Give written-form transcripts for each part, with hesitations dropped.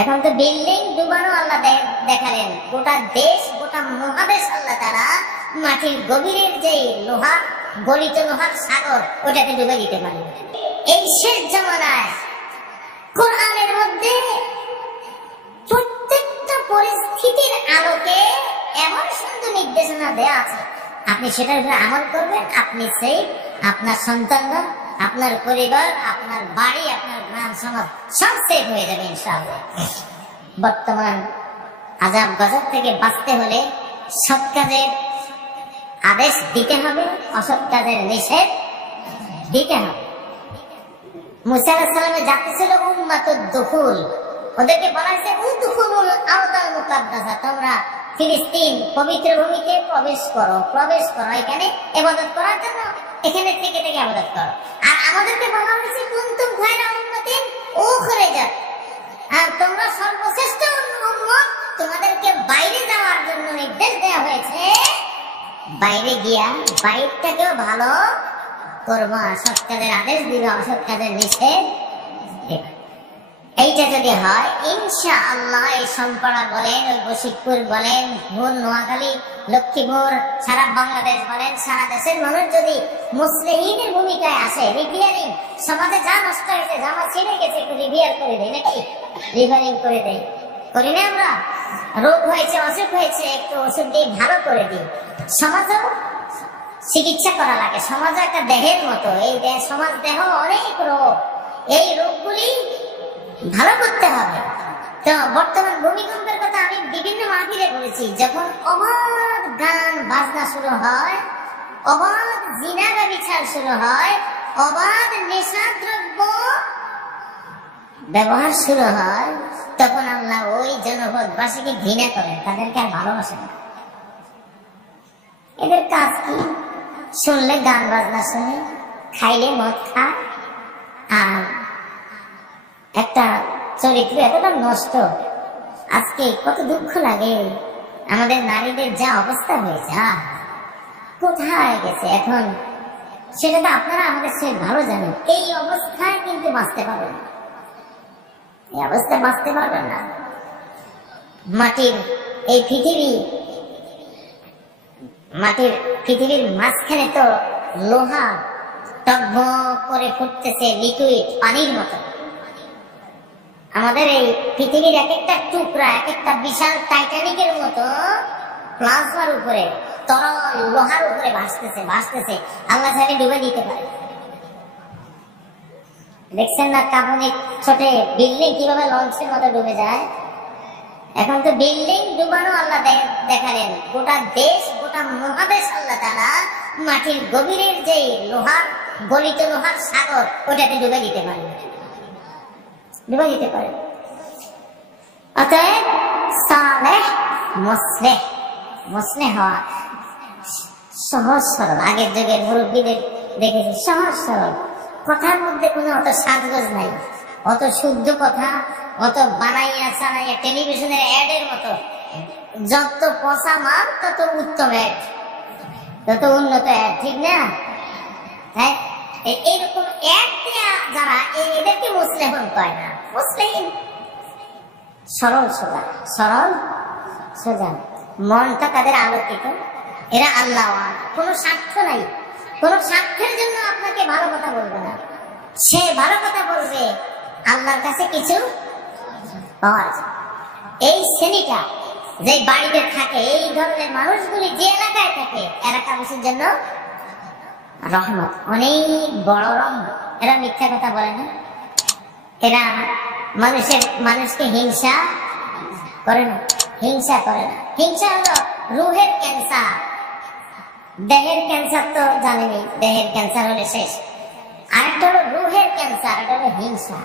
এখন তো বিল্ডিং ডুবানো আল্লাহ দেখালেন, গোটা দেশ গোটা মহাদেশ আল্লাহ তারা মাটির গভীরের যে লোহা গলিত লোহার সাগর ওটাকে ডুবে দিতে পারে। এই শেষ জামানায় কোরআনের মধ্যে প্রত্যেকটা পরিস্থিতির আলোকে এমন সুন্দর নির্দেশনা দেওয়া আছে, আপনি সেটার উপরে আমল করবেন, আপনি সেই আপনার সন্তানরা, আপনার পরিবার, আপনার বাড়ি, আপনার গ্রাম সমাজ সব সেভ হয়ে যাবে ইনশাআল্লাহ। বর্তমান আযাব গজব থেকে বাঁচতে হলে সৎ কাজের আদেশ দিতে হবে, অসৎ কাজের নিষেধ দিতে হবে। মুসা আলাইহিস সালামের জাতি ছিল উম্মাতুদ দুখুল, ওদেরকে বলা হয়েছে উদখুলুল আরদাল মুকাদ্দাসা, তোমরা ফিলিস্তিন পবিত্র ভূমিতে প্রবেশ করো, এখানে ইবাদত করার জন্য এখানে থেকে ইবাদত করো। আর আমাদেরকে বলা হয়েছে কুনতুম খায়রা উম্মাতিন উখরিজাত, আর তোমরা সর্বশ্রেষ্ঠ উম্মত, তোমাদেরকে বাইরে যাওয়ার জন্য নির্দেশ দেওয়া হয়েছে। বাইরে গিয়া বাইরটাকেও ভালো করবো, সৎ কাজের আদেশ দিবে, অসৎ কাজের নিষেধ দিবে। এইটা যদি হয় ইনশাআল্লাহ এই সম্পাড়া বলেন, ওই বশিকপুর বলেন, নোয়াখালী, লক্ষ্মীপুর, সারা বাংলাদেশ বলেন, সারা দেশের মানুষ যদি মুসলিহিনের ভূমিকায় আসে, রিপেয়ারিং, সমাজে যা নষ্ট হয়েছে, জামা ছিঁড়ে গেছে একটু রিপেয়ার করে দেয়, নাকি রিপেয়ারিং করে দেয়, করি না আমরা? রোগ হয়েছে, অসুখ হয়েছে, একটু ওষুধ দিয়ে ভালো করে দিই। সমাজও চিকিৎসা করা লাগে, সমাজ একটা দেহের মতো, এই দেহ সমাজ দেহ অনেক রোগ, এই রোগগুলি ভালো করতে হবে। তো বর্তমান ভূমিকম্পের কথা আমি বিভিন্ন মাহফিলে বলেছি, যখন অবাধ গান বাজনা শুরু হয়, অবাধ জিনা ব্যভিচার শুরু হয়, অবাধ নেশাদ্রব্য ব্যবহার শুরু হয়, তখন আল্লাহ ওই জনপদবাসীকে ঘৃণা করেন, তাদেরকে আর ভালোবাসেন না। এদের কাজ কি? শুনলে গান বাজনা শুনে, খাইলে মদ খায়, আর একটা চরিত্র এতটা নষ্ট। আজকে কত দুঃখ লাগে, আমাদের নারীদের যা অবস্থা হয়েছে, কোথায় গেছে এখন, সেটা তো আপনারা আমাদের সে ভালো জানেন। এই অবস্থায় কিন্তু বাঁচতে পারবেন না, এই অবস্থায় বাঁচতে পারবেন না। মাটির এই পৃথিবীর মাঝখানে তো লোহা টকবক করে ফুটতেছে, লিকুইড পানির মতো। আমাদের এই পৃথিবীর এক একটা টুকরা, এক একটা বিশাল টাইটানিকের মতো প্লাজমার উপরে, তরল লোহার উপরে ভাসতেছে। আল্লাহ চাইলে ডুবে দিতে পারে। দেখছেন না কার্বনিক ছোটে বিল্ডিং কিভাবে লঞ্চের মতো ডুবে যায়? এখন তো বিল্ডিং ডুবানো আল্লাহ দেখালেন, গোটা দেশ গোটা মহাদেশ আল্লাহ তারা মাটির গভীরের যে লোহা গলিত লোহার সাগর ওটাকে ডুবে দিতে পারে। অতএব সালেহ মুসলিহ হওয়া সহজ সরল। আগের যুগের মুরব্বীদের দেখেছি সহজ সরল, কথার মধ্যে কোনো অত সাজগোজ নাই, অত শুদ্ধ কথা, অত বানাইয়া চালাইয়া টেলিভিশনের অ্যাডের মতো। যত পচা মাল তত উত্তম অ্যাড, তত উন্নত অ্যাড, ঠিক না? হ্যাঁ, এইরকম অ্যাড দেয়া যারা, এদেরকে মুসলিহুন কয় না। মুসলিম সরল সোজা, মনটা তাদের আলোকিত, এরা আল্লাহ, কোনো স্বার্থ নাই, কোনো স্বার্থের জন্য আপনাকে ভালো কথা বলবে না। সে ভালো কথা বলবে আল্লাহর কাছে কিছু পাওয়ার জন্য। এই শ্রেণীটা যে বাড়িতে থাকে, এই ধরনের মানুষগুলি যে এলাকায় থাকে, এলাকাবাসীর জন্য রহমত, অনেক বড় রহমত। এরা মিথ্যা কথা বলে না, এরা মানুষকে হিংসা করে না। হিংসা হলো রুহের ক্যান্সার। দেহের ক্যান্সার তো জানেনি, দেহের ক্যান্সার হলে শেষ। আরেকটা হলো রুহের ক্যান্সার, এটা হলো হিংসা।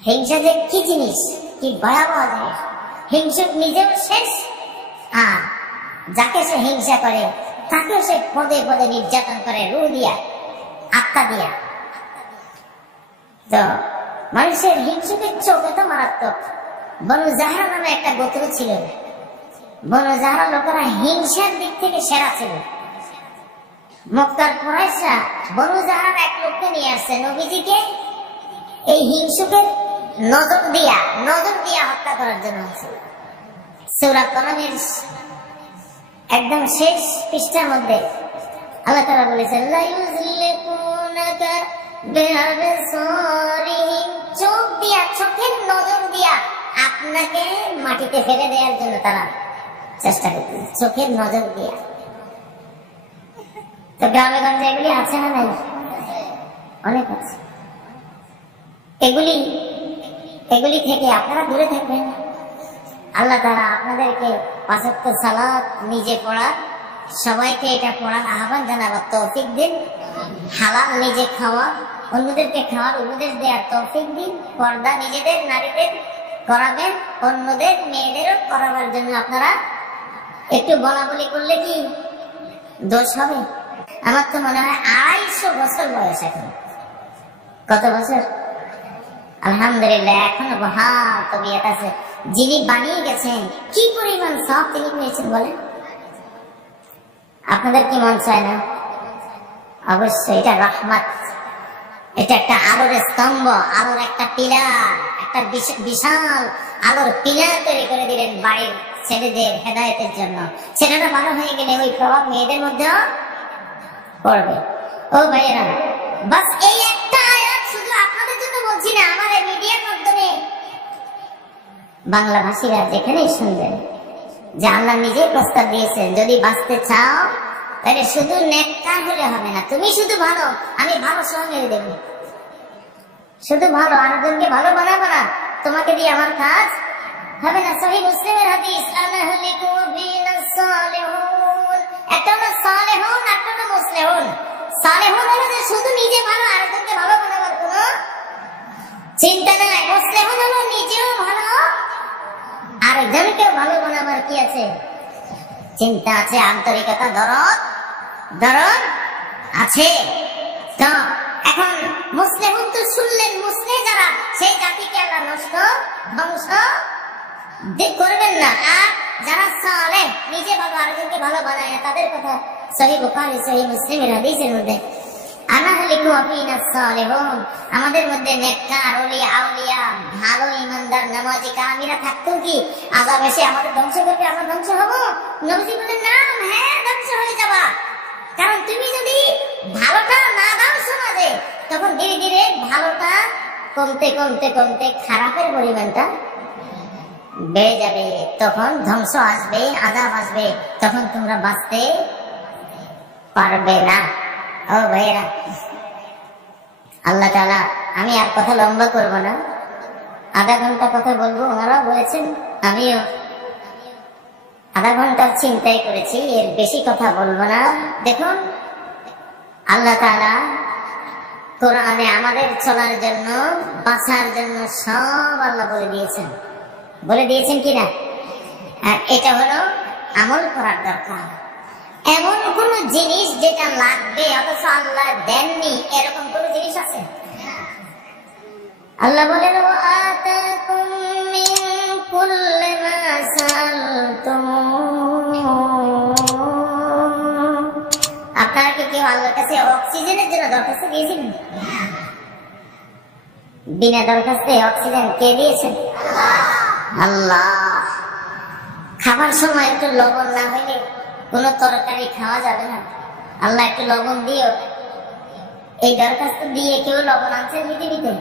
হিংসা যে কি জিনিস, কি ভয়াবহ জিনিস। হিংসুক নিজেও শেষ, আর যাকে সে হিংসা করে তাকেও সে পদে পদে নির্যাতন করে, রুহ দিয়া, আত্মা দিয়া। তো মানুষের হিংসুকের চোখ এত মারাত্মক। বনু জাহরা নামে একটা গোত্র ছিল, বনু জাহরা লোকেরা হিংসার দিক থেকে সেরা ছিল। মক্কার কুরাইশরা বনু জাহরার এক লোককে নিয়ে আসছে নবীজিকে এই হিংসুকের নজর দিয়া হত্যা করার জন্য হয়েছে। সূরা কলমের একদম শেষ পৃষ্ঠার মধ্যে আল্লাহ তাআলা বলেছেন লা ইউযলিকুনাকা বিআবসারিহিম, চোখ দিয়া, চোখের নজর দিয়া আপনাকে মাটিতে ফেলে দেওয়ার জন্য তারা চেষ্টা করতেছে, চোখের নজর দিয়া। তো গ্রামে গঞ্জে এগুলি আছে না নাই? অনেক আছে। এগুলি থেকে আপনারা দূরে থাকবেন। আল্লাহ তাআলা আপনাদেরকে ৫ ওয়াক্ত সালাত নিজে পড়া, সবাইকে এটা পড়ার আহ্বান জানাবার তৌফিক দিন। হালাল নিজে খাওয়া, অন্যদেরকে খাওয়ার উপদেশ দেওয়ার তৌফিক দিন। পর্দা নিজেদের নারীদের করাবেন, অন্যদের মেয়েদেরও করাবার জন্য আপনারা একটু বলা বলি করলে কি দোষ হবে? আমার তো মনে হয় ২৫০ বছর বয়স এখন। কত বছর? আলহামদুলিল্লাহ, এখনো বহাল তবিয়ত আছে। যিনি বানিয়ে গেছেন কি পরিমাণ সব তিনি পেয়েছেন বলেন? আপনাদের কি মন চায় না? অবশ্যই এটা রহমত, এটা একটা আলোর স্তম্ভ, আলোর একটা পিলার, একটা বিশাল আলোর পিলার তৈরি করে দিলেন বাড়ির ছেলেদের হেদায়েতের জন্য। ছেলেরা ভালো হয়ে গেলে ওই প্রভাব মেয়েদের মধ্যেও পড়বে। ও ভাইয়েরা, বাস এই একটা আয়াত শুধু আপনাদের জন্য বলছি না, আমার এই মিডিয়ার মাধ্যমে বাংলা ভাষীরা যেখানেই শুনবেন যে আল্লাহ নিজেই প্রস্তাব দিয়েছেন, যদি বাঁচতে চাও তাহলে শুধু নেককার হলে হবে না, তুমি শুধু ভালো, আমি ভালো সহ মেরে দেব। শুধু ভালো, আরেকজনকে ভালো বানাবো না, তোমাকে দিয়ে আমার কাজ হবে না। সহিহ মুসলিমের হাদিস, আনাহলিকু বিনাস সালিহুন, একটা হলো সালেহুন, একটা হলো মুসলিহুন। সালেহুন হলো যে শুধু নিজে ভালো, আরেকজনকে ভালো বানাবার কোনো চিন্তা নাই। মুসলিহুন হলো নিজেও ভালো, আরেকজনকে ভালো বানাবার কি আছে? চিন্তা আছে, আন্তরিকতা, দরদ আছে। তো এখন মুসলিহুন তো শুনলেন, মুসলিম যারা, সেই জাতিকে আল্লাহ নষ্ট ধ্বংস করবেন না। আর যারা সালেহ, নিজে ভালো আরেকজনকে ভালো বানায় না, তাদের কথা সহিহ বুখারী, সহিহ মুসলিমের হাদিসের মধ্যে আনাহলিকু ফিনাস সালিহুন, আমাদের মধ্যে নেককার, ওলিয়া, আউলিয়া, ভালো ইমানদার, নামাজি, কামিরা থাকতো কি আযাব এসে আমাদের ধ্বংস করবে, আমরা ধ্বংস হব? নবীজি বলেন না, হ্যাঁ ধ্বংস হয়ে যাবা। কারণ তুমি যদি ভালোটা না দাও সমাজে, তখন ধীরে ধীরে ভালোটা কমতে কমতে কমতে খারাপের পরিমাণটা বেড়ে যাবে, তখন ধ্বংস আসবে, আযাব আসবে, তখন তোমরা বাঁচতে পারবে না। ও ভাইয়েরা, আল্লাহ তাআলা, আমি আর কথা লম্বা করব না, আধা ঘন্টা কথা বলবো। ওনারাও বলেছেন, আমিও আধা ঘন্টার চিন্তাই করেছি, এর বেশি কথা বলবো না। দেখুন, আল্লাহ তাআলা কোরআনে আমাদের চলার জন্য, বাঁচার জন্য সব আল্লাহ বলে দিয়েছেন কিনা? আর এটা হলো আমল করার দরকার। এমন কোন জিনিস যেটা লাগবে অথচ আল্লাহ দেননি, এরকম কোন জিনিস আছে? আল্লাহ বলেন, ওয়াআতাকুম মিন কুল্লি মা সাআলতুম, আপনারা কি কেউ আল্লাহর কাছে অক্সিজেনের জন্য দরখাস্ত দিয়েছেন? বিনা দরখাস্তে অক্সিজেন কে দিয়েছেন? আল্লাহ। খাবার সময় একটু লবণ না হইলে কোন তরকারি খাওয়া যাবে না, আল্লাহ একটু লবণ দিও, এই দরখাস্ত দিয়ে কেউ লবণ আনছে পৃথিবীতে?